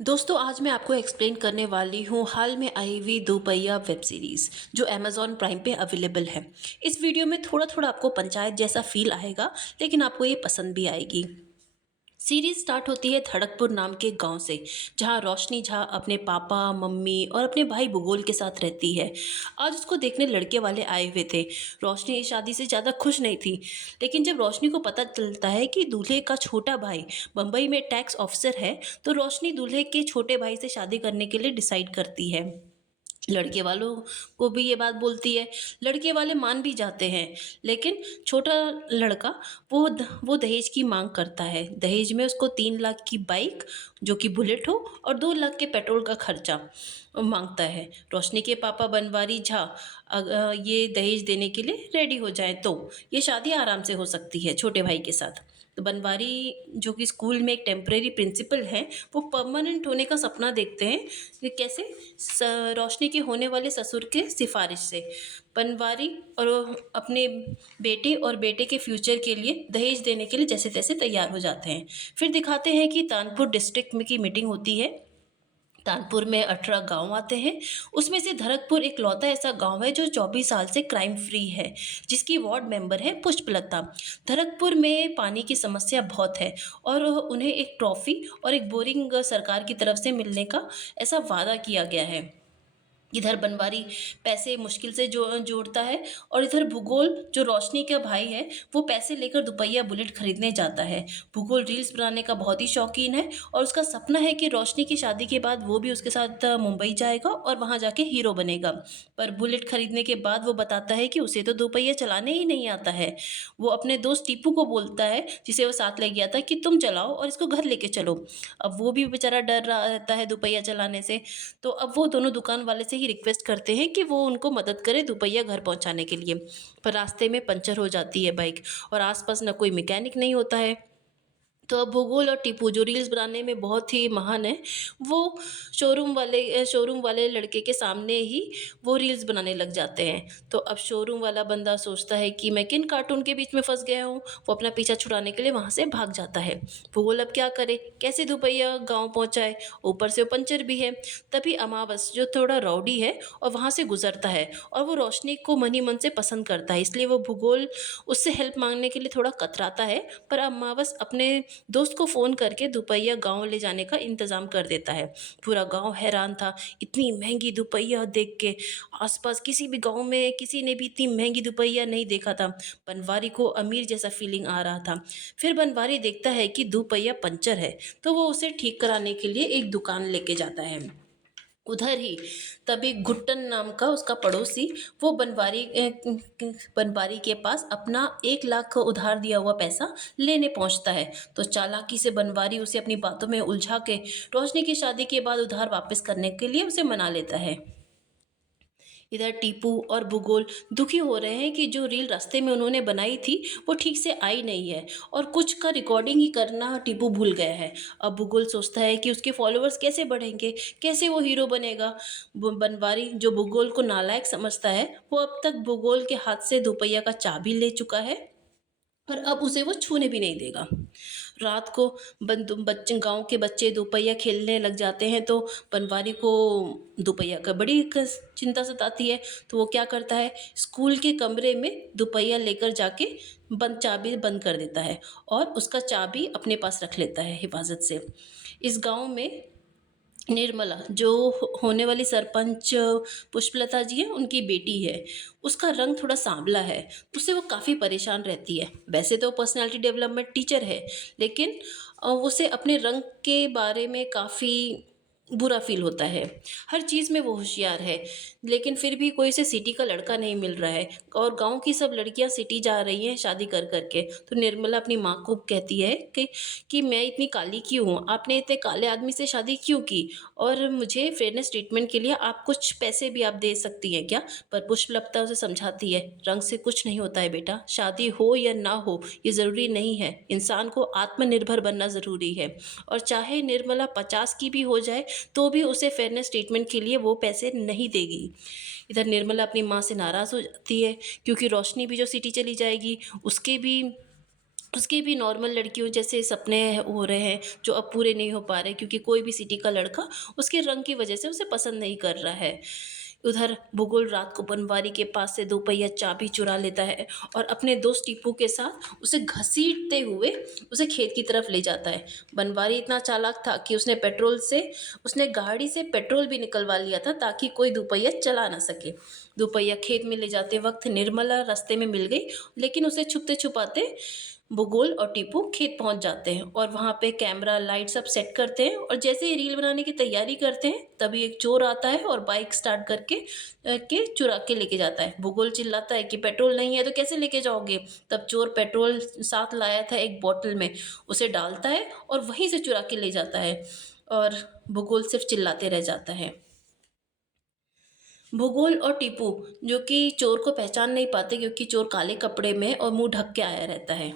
दोस्तों आज मैं आपको एक्सप्लेन करने वाली हूँ हाल में आई हुई दोपहिया वेब सीरीज़ जो अमेज़न प्राइम पे अवेलेबल है। इस वीडियो में थोड़ा-थोड़ा आपको पंचायत जैसा फ़ील आएगा, लेकिन आपको ये पसंद भी आएगी। सीरीज़ स्टार्ट होती है धड़कपुर नाम के गाँव से, जहाँ रोशनी झा अपने पापा, मम्मी और अपने भाई भूगोल के साथ रहती है। आज उसको देखने लड़के वाले आए हुए थे। रोशनी इस शादी से ज़्यादा खुश नहीं थी, लेकिन जब रोशनी को पता चलता है कि दूल्हे का छोटा भाई बम्बई में टैक्स ऑफिसर है, तो रोशनी दूल्हे के छोटे भाई से शादी करने के लिए डिसाइड करती है। लड़के वालों को भी ये बात बोलती है, लड़के वाले मान भी जाते हैं, लेकिन छोटा लड़का वो दहेज की माँग करता है। दहेज में उसको 3 लाख की बाइक जो कि बुलेट हो और 2 लाख के पेट्रोल का खर्चा माँगता है। रोशनी के पापा बनवारी झा ये दहेज देने के लिए रेडी हो जाएँ तो ये शादी आराम से हो सकती है छोटे भाई के साथ। तो बनवारी जो कि स्कूल में एक टेम्परेरी प्रिंसिपल हैं, वो परमानेंट होने का सपना देखते हैं। कि कैसे? रोशनी के होने वाले ससुर के सिफारिश से। बनवारी और अपने बेटे और बेटे के फ्यूचर के लिए दहेज देने के लिए जैसे तैसे तैयार हो जाते हैं। फिर दिखाते हैं कि तानपुर डिस्ट्रिक्ट में की मीटिंग होती है। कानपुर में 18 गाँव आते हैं, उसमें से धरकपुर इकलौता ऐसा गाँव है जो 24 साल से क्राइम फ्री है, जिसकी वार्ड मेंबर है पुष्पलता। धरकपुर में पानी की समस्या बहुत है और उन्हें एक ट्रॉफी और एक बोरिंग सरकार की तरफ से मिलने का ऐसा वादा किया गया है। इधर बनवारी पैसे मुश्किल से जोड़ता है और इधर भूगोल जो रोशनी का भाई है, वो पैसे लेकर दुपहिया बुलेट खरीदने जाता है। भूगोल रील्स बनाने का बहुत ही शौकीन है और उसका सपना है कि रोशनी की शादी के बाद वो भी उसके साथ मुंबई जाएगा और वहाँ जाके हीरो बनेगा। पर बुलेट खरीदने के बाद वो बताता है कि उसे तो दोपहिया चलाने ही नहीं आता है। वो अपने दोस्त टीपू को बोलता है, जिसे वो साथ ले गया था, कि तुम चलाओ और इसको घर लेके चलो। अब वो भी बेचारा डर रहा रहता है दोपहिया चलाने से। तो अब वो दोनों दुकान वाले से ही रिक्वेस्ट करते हैं कि वो उनको मदद करे दोपहिया घर पहुंचाने के लिए। पर रास्ते में पंचर हो जाती है बाइक और आसपास ना कोई मैकेनिक नहीं होता है। तो अब भूगोल और टीपू जो रील्स बनाने में बहुत ही महान है, वो शोरूम वाले लड़के के सामने ही वो रील्स बनाने लग जाते हैं। तो अब शोरूम वाला बंदा सोचता है कि मैं किन कार्टून के बीच में फँस गया हूँ, वो अपना पीछा छुड़ाने के लिए वहाँ से भाग जाता है। भूगोल अब क्या करे, कैसे दोपहिया गाँव पहुँचाए, ऊपर से वो पंचर भी है। तभी अमावस जो थोड़ा रॉडी है और वहाँ से गुजरता है और वो रोशनी को मन ही मन से पसंद करता है, इसलिए वो भूगोल उससे हेल्प मांगने के लिए थोड़ा कतराता है। पर अमावस अपने दोस्त को फ़ोन करके दोपहिया गाँव ले जाने का इंतज़ाम कर देता है। पूरा गाँव हैरान था, इतनी महँगी दोपहिया देख के। आस-पास किसी भी गाँव में किसी ने भी इतनी महँगी दोपहिया नहीं देखा था। बनवारी को अमीर जैसा फ़ीलिंग आ रहा था। फिर बनवारी देखता है कि दोपहिया पंचर है, तो वो उसे ठीक कराने के लिए एक दुकान लेके जाता है। उधर ही तभी गुट्टन नाम का उसका पड़ोसी वो बनवारी के पास अपना 1 लाख उधार दिया हुआ पैसा लेने पहुंचता है। तो चालाकी से बनवारी उसे अपनी बातों में उलझा के रोशनी की शादी के बाद उधार वापस करने के लिए उसे मना लेता है। इधर टीपू और भूगोल दुखी हो रहे हैं कि जो रील रास्ते में उन्होंने बनाई थी वो ठीक से आई नहीं है और कुछ का रिकॉर्डिंग ही करना टीपू भूल गया है। अब भूगोल सोचता है कि उसके फॉलोअर्स कैसे बढ़ेंगे, कैसे वो हीरो बनेगा। बनवारी जो भूगोल को नालायक समझता है, वो अब तक भूगोल के हाथ से दोपहिया का चाबी ले चुका है और अब उसे वो छूने भी नहीं देगा। रात को बच्चे गाँव के बच्चे दोपहिया खेलने लग जाते हैं, तो बनवारी को दोपहिया का बड़ी चिंता सताती है। तो वो क्या करता है, स्कूल के कमरे में दोपहिया लेकर जाके चाबी बंद कर देता है और उसका चाबी अपने पास रख लेता है हिफाजत से। इस गांव में निर्मला जो होने वाली सरपंच पुष्पलता जी हैं, उनकी बेटी है। उसका रंग थोड़ा सांवला है, उससे वो काफ़ी परेशान रहती है। वैसे तो पर्सनालिटी डेवलपमेंट टीचर है, लेकिन उसे अपने रंग के बारे में काफ़ी बुरा फ़ील होता है। हर चीज़ में वो होशियार है, लेकिन फिर भी कोई उसे सिटी का लड़का नहीं मिल रहा है और गाँव की सब लड़कियाँ सिटी जा रही हैं शादी कर के। तो निर्मला अपनी माँ को कहती है कि मैं इतनी काली क्यों हूँ? आपने इतने काले आदमी से शादी क्यों की? और मुझे फेयरनेस ट्रीटमेंट के लिए आप कुछ पैसे भी आप दे सकती हैं क्या? पर पुष्पलता उसे समझाती है, रंग से कुछ नहीं होता है बेटा, शादी हो या ना हो ये ज़रूरी नहीं है, इंसान को आत्मनिर्भर बनना ज़रूरी है। और चाहे निर्मला 50 की भी हो जाए, तो भी उसे फेयरनेस ट्रीटमेंट के लिए वो पैसे नहीं देगी। इधर निर्मला अपनी माँ से नाराज़ हो जाती है, क्योंकि रोशनी भी जो सिटी चली जाएगी, उसके भी उसके भी नॉर्मल लड़कियों जैसे सपने हो रहे हैं जो अब पूरे नहीं हो पा रहे, क्योंकि कोई भी सिटी का लड़का उसके रंग की वजह से उसे पसंद नहीं कर रहा है। उधर भूगोल रात को बनवारी के पास से दोपहिया चाबी चुरा लेता है और अपने दोस्त टीपू के साथ उसे घसीटते हुए उसे खेत की तरफ ले जाता है। बनवारी इतना चालाक था कि उसने गाड़ी से पेट्रोल भी निकलवा लिया था ताकि कोई दोपहिया चला ना सके। दोपहिया खेत में ले जाते वक्त निर्मला रास्ते में मिल गई, लेकिन उसे छुपते छुपाते भूगोल और टीपू खेत पहुंच जाते हैं और वहां पे कैमरा लाइट सब सेट करते हैं, और जैसे ही रील बनाने की तैयारी करते हैं तभी एक चोर आता है और बाइक स्टार्ट करके चुरा के लेके जाता है। भूगोल चिल्लाता है कि पेट्रोल नहीं है तो कैसे लेके जाओगे। तब चोर पेट्रोल साथ लाया था एक बोतल में, उसे डालता है और वहीं से चुरा के ले जाता है, और भूगोल सिर्फ चिल्लाते रह जाता है। भूगोल और टीपू जो कि चोर को पहचान नहीं पाते, क्योंकि चोर काले कपड़े में और मुंह ढक के आया रहता है।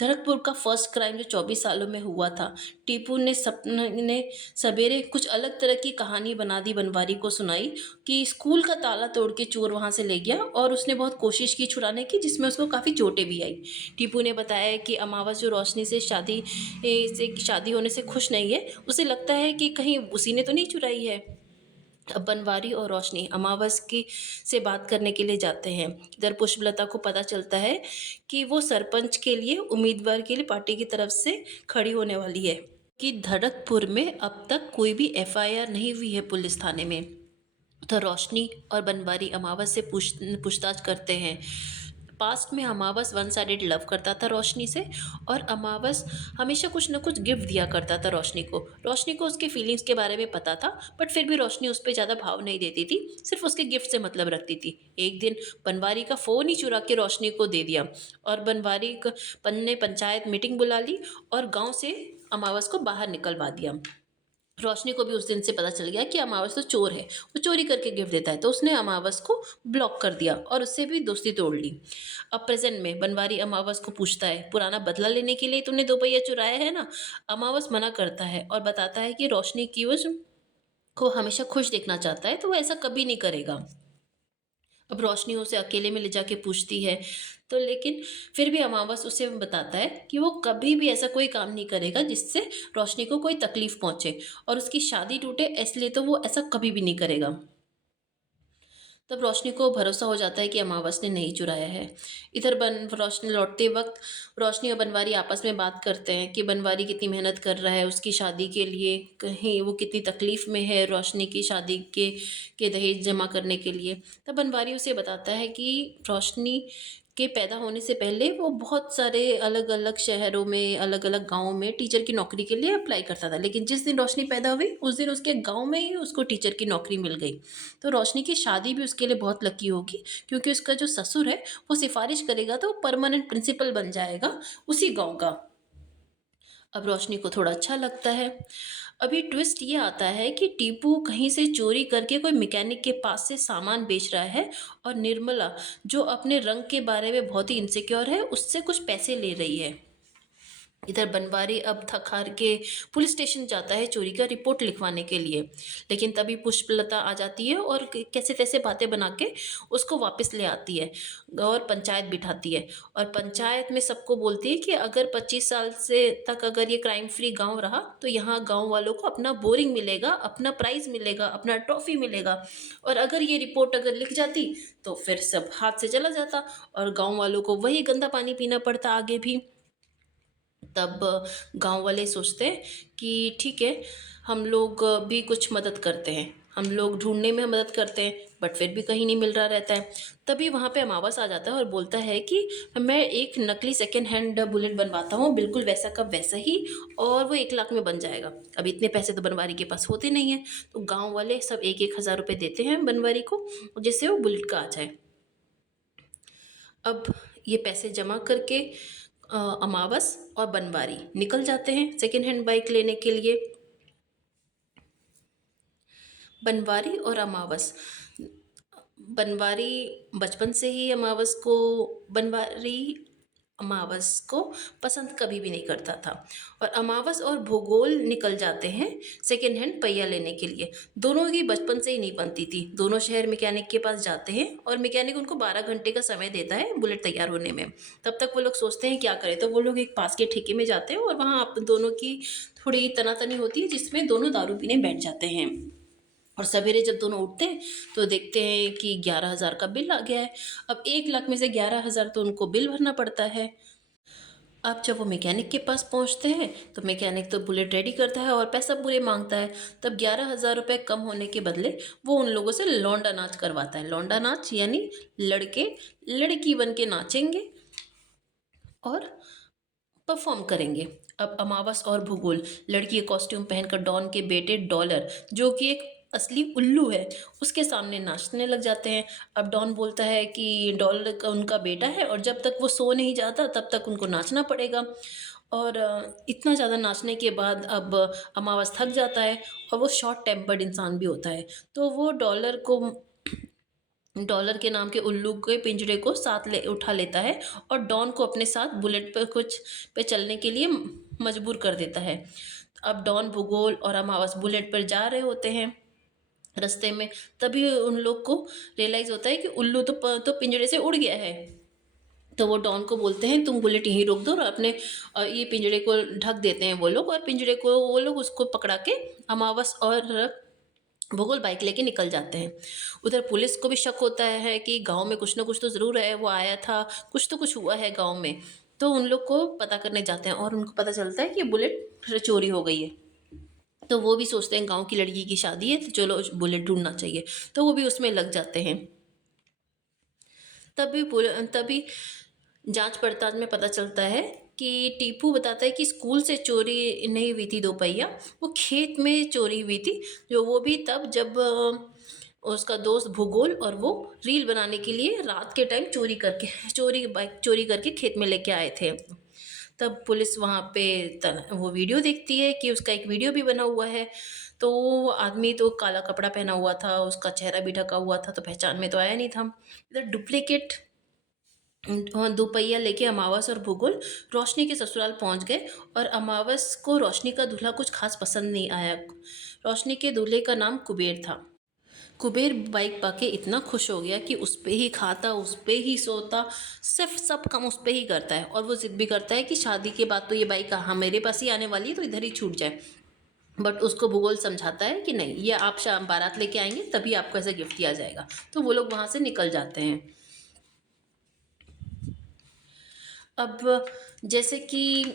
धड़कपुर का फर्स्ट क्राइम जो 24 सालों में हुआ था, टीपू ने सपने ने सवेरे कुछ अलग तरह की कहानी बना दी बनवारी को सुनाई कि स्कूल का ताला तोड़ के चोर वहां से ले गया और उसने बहुत कोशिश की छुड़ाने की, जिसमें उसको काफ़ी चोटें भी आई। टीपू ने बताया कि अमावस जो रोशनी से शादी होने से खुश नहीं है, उसे लगता है कि कहीं उसी ने तो नहीं चुराई है। अब बनवारी और रोशनी अमावस की से बात करने के लिए जाते हैं। इधर पुष्पलता को पता चलता है कि वो सरपंच के लिए उम्मीदवार के लिए पार्टी की तरफ से खड़ी होने वाली है, कि धड़कपुर में अब तक कोई भी एफआईआर नहीं हुई है पुलिस थाने में। तो रोशनी और बनवारी अमावस से पूछताछ करते हैं। पास्ट में अमावस वन साइडेड लव करता था रोशनी से, और अमावस हमेशा कुछ ना कुछ गिफ्ट दिया करता था रोशनी को उसके फीलिंग्स के बारे में पता था, बट फिर भी रोशनी उस पर ज़्यादा भाव नहीं देती थी, सिर्फ उसके गिफ्ट से मतलब रखती थी। एक दिन बनवारी का फ़ोन ही चुरा के रोशनी को दे दिया, और ने पंचायत मीटिंग बुला ली और गांव से अमावस को बाहर निकलवा दिया। रोशनी को भी उस दिन से पता चल गया कि अमावस तो चोर है, वो चोरी करके गिफ्ट देता है, तो उसने अमावस को ब्लॉक कर दिया और उससे भी दोस्ती तोड़ ली। अब प्रेजेंट में बनवारी अमावस को पूछता है, पुराना बदला लेने के लिए तूने दोपहिया चुराया है ना। अमावस मना करता है और बताता है कि रोशनी की को हमेशा खुश देखना चाहता है, तो वो ऐसा कभी नहीं करेगा। अब रोशनी उसे अकेले में ले जाके पूछती है, तो लेकिन फिर भी अमावस उसे बताता है कि वो कभी भी ऐसा कोई काम नहीं करेगा जिससे रोशनी को कोई तकलीफ पहुंचे और उसकी शादी टूटे, इसलिए तो वो ऐसा कभी भी नहीं करेगा। तब रोशनी को भरोसा हो जाता है कि अमावस ने नहीं चुराया है। इधर बन रोशनी लौटते वक्त रोशनी और बनवारी आपस में बात करते हैं कि बनवारी कितनी मेहनत कर रहा है उसकी शादी के लिए, कहीं वो कितनी तकलीफ में है रोशनी की शादी के दहेज जमा करने के लिए। तब बनवारी उसे बताता है कि रोशनी के पैदा होने से पहले वो बहुत सारे अलग अलग शहरों में अलग अलग गाँवों में टीचर की नौकरी के लिए अप्लाई करता था, लेकिन जिस दिन रोशनी पैदा हुई उस दिन उसके गाँव में ही उसको टीचर की नौकरी मिल गई। तो रोशनी की शादी भी उसके लिए बहुत लकी होगी, क्योंकि उसका जो ससुर है वो सिफारिश करेगा तो वो परमानेंट प्रिंसिपल बन जाएगा उसी गांव का। अब रोशनी को थोड़ा अच्छा लगता है। अभी ट्विस्ट ये आता है कि टीपू कहीं से चोरी करके कोई मैकेनिक के पास से सामान बेच रहा है, और निर्मला जो अपने रंग के बारे में बहुत ही इनसिक्योर है उससे कुछ पैसे ले रही है। इधर बनवारी अब थक हार के पुलिस स्टेशन जाता है चोरी का रिपोर्ट लिखवाने के लिए, लेकिन तभी पुष्पलता आ जाती है और कैसे तैसे बातें बना के उसको वापस ले आती है और पंचायत बिठाती है। और पंचायत में सबको बोलती है कि अगर 25 साल से तक अगर ये क्राइम फ्री गांव रहा तो यहाँ गांव वालों को अपना बोरिंग मिलेगा, अपना प्राइज मिलेगा, अपना ट्रॉफी मिलेगा, और अगर ये रिपोर्ट अगर लिख जाती तो फिर सब हाथ से चला जाता और गांव वालों को वही गंदा पानी पीना पड़ता आगे भी। तब गांव वाले सोचते हैं कि ठीक है, हम लोग भी कुछ मदद करते हैं, हम लोग ढूंढने में मदद करते हैं, बट फिर भी कहीं नहीं मिल रहा रहता है। तभी वहाँ पे अमावस आ जाता है और बोलता है कि मैं एक नकली सेकेंड हैंड बुलेट बनवाता हूँ, बिल्कुल वैसा का वैसा ही, और वो 1 लाख में बन जाएगा। अब इतने पैसे तो बनवारी के पास होते नहीं हैं, तो गाँव वाले सब 1-1 हज़ार रुपये देते हैं बनवारी को जिससे वो बुलेट का आ जाए। अब ये पैसे जमा करके अमावस और बनवारी निकल जाते हैं सेकेंड हैंड बाइक लेने के लिए। बनवारी और अमावस, बनवारी बचपन से ही अमावस को बनवारी अमावस को पसंद कभी भी नहीं करता था। और अमावस और भूगोल निकल जाते हैं सेकेंड हैंड पहिया लेने के लिए। दोनों की बचपन से ही नहीं बनती थी। दोनों शहर मैकेनिक के पास जाते हैं और मैकेनिक उनको 12 घंटे का समय देता है बुलेट तैयार होने में। तब तक वो लोग सोचते हैं क्या करें, तो वो लोग एक पास के ठेके में जाते हैं और वहाँ आप दोनों की थोड़ी तनातनी होती है, जिसमें दोनों दारू पीने बैठ जाते हैं। और सवेरे जब दोनों उठते हैं तो देखते हैं कि 11,000 का बिल आ गया है। अब 1 लाख में से 11,000 तो उनको बिल भरना पड़ता है। अब जब वो मैकेनिक के पास पहुंचते हैं तो मैकेनिक तो बुलेट रेडी करता है और पैसा पूरे मांगता है। तब 11,000 रुपये कम होने के बदले वो उन लोगों से लौंडा नाच करवाता है। लौंडा नाच यानी लड़के लड़की बन के नाचेंगे और परफॉर्म करेंगे। अब अमावस और भूगोल लड़की के कॉस्ट्यूम पहनकर डॉन के बेटे डॉलर, जो कि एक असली उल्लू है, उसके सामने नाचने लग जाते हैं। अब डॉन बोलता है कि डॉलर का उनका बेटा है और जब तक वो सो नहीं जाता तब तक उनको नाचना पड़ेगा। और इतना ज़्यादा नाचने के बाद अब अमावस थक जाता है और वो शॉर्ट टेम्पर्ड इंसान भी होता है। तो वो डॉलर के नाम के उल्लू के पिंजरे को साथ ले उठा लेता है और डॉन को अपने साथ बुलेट पर कुछ पे चलने के लिए मजबूर कर देता है। अब डॉन, भूगोल और अमावस बुलेट पर जा रहे होते हैं रास्ते में। तभी उन लोग को रियलाइज़ होता है कि उल्लू तो पिंजरे से उड़ गया है। तो वो डॉन को बोलते हैं तुम बुलेट यहीं रोक दो और अपने ये पिंजरे को ढक देते हैं वो लोग, और पिंजरे को वो लोग उसको पकड़ा के अमावस और भूगोल बाइक लेके निकल जाते हैं। उधर पुलिस को भी शक होता है कि गांव में कुछ ना कुछ तो ज़रूर है, वो आया था, कुछ तो कुछ हुआ है गांव में। तो उन लोग को पता करने जाते हैं और उनको पता चलता है कि बुलेट फिर चोरी हो गई है। तो वो भी सोचते हैं गांव की लड़की की शादी है तो चलो बुलेट ढूंढना चाहिए, तो वो भी उसमें लग जाते हैं। तभी जांच पड़ताल में पता चलता है कि टीपू बताता है कि स्कूल से चोरी नहीं हुई थी दोपहिया, वो खेत में चोरी हुई थी। जो वो भी तब जब उसका दोस्त भूगोल और वो रील बनाने के लिए रात के टाइम बाइक चोरी करके खेत में लेके आए थे। तब पुलिस वहाँ पे वो वीडियो देखती है कि उसका एक वीडियो भी बना हुआ है। तो वो आदमी तो काला कपड़ा पहना हुआ था, उसका चेहरा भी ढका हुआ था, तो पहचान में तो आया नहीं था। इधर डुप्लीकेट दोपहिया लेके अमावस और भूगोल रोशनी के ससुराल पहुंच गए। और अमावस को रोशनी का दूल्हा कुछ खास पसंद नहीं आया। रोशनी के दूल्हे का नाम कुबेर था। कुबेर बाइक पाके इतना खुश हो गया कि उस पे ही खाता, उस पे ही सोता, सिर्फ सब काम उस पे ही करता है। और वो जिद भी करता है कि शादी के बाद तो ये बाइक हाँ मेरे पास ही आने वाली है, तो इधर ही छूट जाए। बट उसको भूगोल समझाता है कि नहीं, ये आप शाम बारात लेके आएंगे तभी आपको ऐसा गिफ्ट दिया जाएगा। तो वो लोग वहाँ से निकल जाते हैं। अब जैसे कि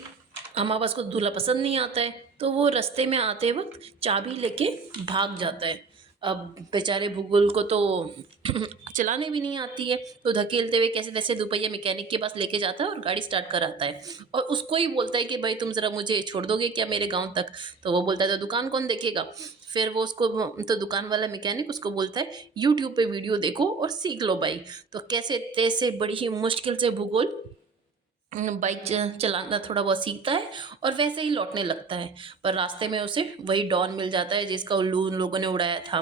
अमावस को दूल्हा पसंद नहीं आता है, तो वो रास्ते में आते वक्त चाबी लेके भाग जाता है। अब बेचारे भूगोल को तो चलाने भी नहीं आती है, तो धकेलते हुए कैसे तैसे दोपहिया मैकेनिक के पास लेके जाता है और गाड़ी स्टार्ट कराता है। और उसको ही बोलता है कि भाई तुम ज़रा मुझे छोड़ दोगे क्या मेरे गांव तक। तो वो बोलता है तो दुकान कौन देखेगा। फिर वो उसको तो दुकान वाला मैकेनिक उसको बोलता है यूट्यूब पे वीडियो देखो और सीख लो भाई। तो कैसे तैसे बड़ी ही मुश्किल से भूगोल बाइक चलाना थोड़ा बहुत सीखता है और वैसे ही लौटने लगता है। पर रास्ते में उसे वही डॉन मिल जाता है जिसका उल्लू उन लोगों ने उड़ाया था।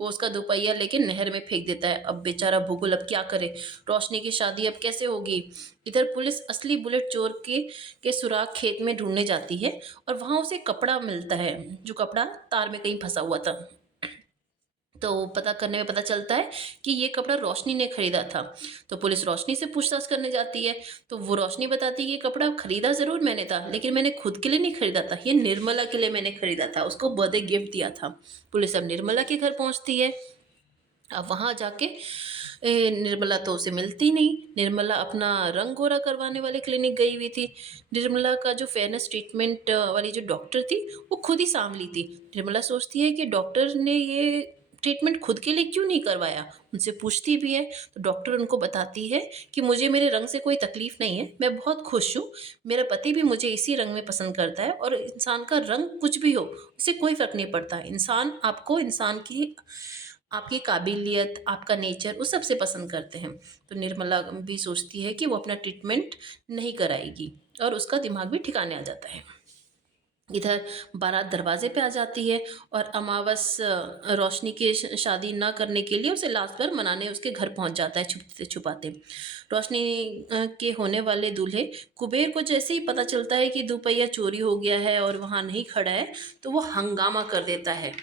वो उसका दोपहिया लेके नहर में फेंक देता है। अब बेचारा भूगोल अब क्या करे, रोशनी की शादी अब कैसे होगी। इधर पुलिस असली बुलेट चोर के सुराग खेत में ढूंढने जाती है और वहां उसे कपड़ा मिलता है, जो कपड़ा तार में कहीं फंसा हुआ था। तो पता करने में पता चलता है कि ये कपड़ा रोशनी ने खरीदा था। तो पुलिस रोशनी से पूछताछ करने जाती है। तो वो रोशनी बताती है कि ये कपड़ा खरीदा ज़रूर मैंने था, लेकिन मैंने खुद के लिए नहीं खरीदा था, ये निर्मला के लिए मैंने खरीदा था, उसको बर्थडे गिफ्ट दिया था। पुलिस अब निर्मला के घर पहुंचती है। अब वहाँ जाके निर्मला तो उसे मिलती नहीं। निर्मला अपना रंग गोरा करवाने वाले क्लिनिक गई हुई थी। निर्मला का जो फेयरनेस ट्रीटमेंट वाली जो डॉक्टर थी वो खुद ही सांवली थी। निर्मला सोचती है कि डॉक्टर ने ये ट्रीटमेंट खुद के लिए क्यों नहीं करवाया। उनसे पूछती भी है तो डॉक्टर उनको बताती है कि मुझे मेरे रंग से कोई तकलीफ नहीं है, मैं बहुत खुश हूँ, मेरा पति भी मुझे इसी रंग में पसंद करता है, और इंसान का रंग कुछ भी हो इससे कोई फर्क नहीं पड़ता। इंसान आपको इंसान की आपकी काबिलियत, आपका नेचर उस सबसे पसंद करते हैं। तो निर्मला भी सोचती है कि वो अपना ट्रीटमेंट नहीं कराएगी और उसका दिमाग भी ठिकाने आ जाता है। इधर बारात दरवाजे पे आ जाती है और अमावस रोशनी की शादी ना करने के लिए उसे लास्ट बार मनाने उसके घर पहुंच जाता है छुपते छुपाते। रोशनी के होने वाले दूल्हे कुबेर को जैसे ही पता चलता है कि दोपहिया चोरी हो गया है और वहां नहीं खड़ा है, तो वो हंगामा कर देता है।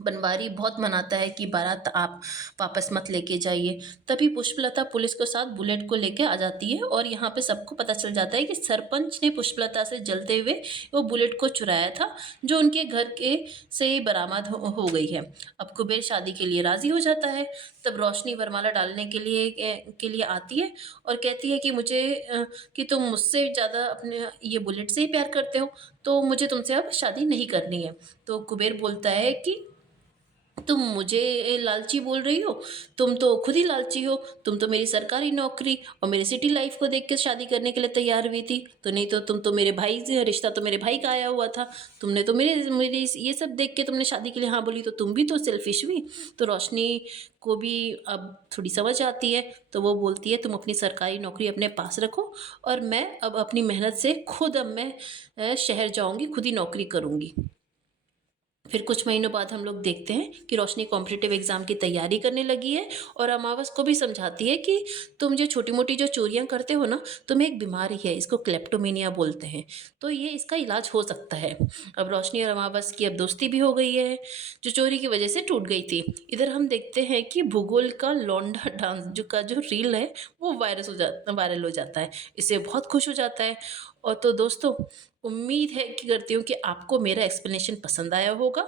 बनवारी बहुत मनाता है कि बारात आप वापस मत लेके जाइए। तभी पुष्पलता पुलिस के साथ बुलेट को लेके आ जाती है और यहाँ पे सबको पता चल जाता है कि सरपंच ने पुष्पलता से जलते हुए वो बुलेट को चुराया था, जो उनके घर के से ही बरामद हो गई है। अब कुबेर शादी के लिए राजी हो जाता है। तब रोशनी वरमाला डालने के लिए आती है और कहती है कि कि तुम मुझसे ज़्यादा अपने ये बुलेट से ही प्यार करते हो, तो मुझे तुमसे अब शादी नहीं करनी है। तो कुबेर बोलता है कि तुम मुझे लालची बोल रही हो? तुम तो खुद ही लालची हो। तुम तो मेरी सरकारी नौकरी और मेरी सिटी लाइफ को देख के शादी करने के लिए तैयार हुई थी। तो नहीं तो तुम तो मेरे भाई से रिश्ता तो मेरे भाई का आया हुआ था। तुमने तो मेरे ये सब देख के तुमने शादी के लिए हाँ बोली, तो तुम भी तो सेल्फिश हुई। तो रोशनी को भी अब थोड़ी समझ आती है, तो वो बोलती है तुम अपनी सरकारी नौकरी अपने पास रखो और मैं अब अपनी मेहनत से खुद अब मैं शहर जाऊँगी, खुद ही नौकरी करूँगी। फिर कुछ महीनों बाद हम लोग देखते हैं कि रोशनी कॉम्पिटिटिव एग्ज़ाम की तैयारी करने लगी है और अमावस को भी समझाती है कि तुम जो छोटी-मोटी जो चोरियाँ करते हो ना, तुम्हें एक बीमारी है, इसको क्लेप्टोमेनिया बोलते हैं, तो ये इसका इलाज हो सकता है। अब रोशनी और अमावस की अब दोस्ती भी हो गई है, जो चोरी की वजह से टूट गई थी। इधर हम देखते हैं कि भूगोल का लौंडा डांस जो रील है, वो वायरल हो जाता है। इससे बहुत खुश हो जाता है। और तो दोस्तों, उम्मीद है कि करती हूँ कि आपको मेरा एक्सप्लेनेशन पसंद आया होगा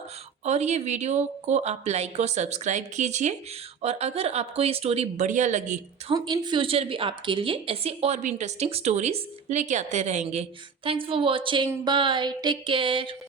और ये वीडियो को आप लाइक और सब्सक्राइब कीजिए। और अगर आपको ये स्टोरी बढ़िया लगी तो हम इन फ्यूचर भी आपके लिए ऐसी और भी इंटरेस्टिंग स्टोरीज लेके आते रहेंगे। Thanks for watching, bye, take care.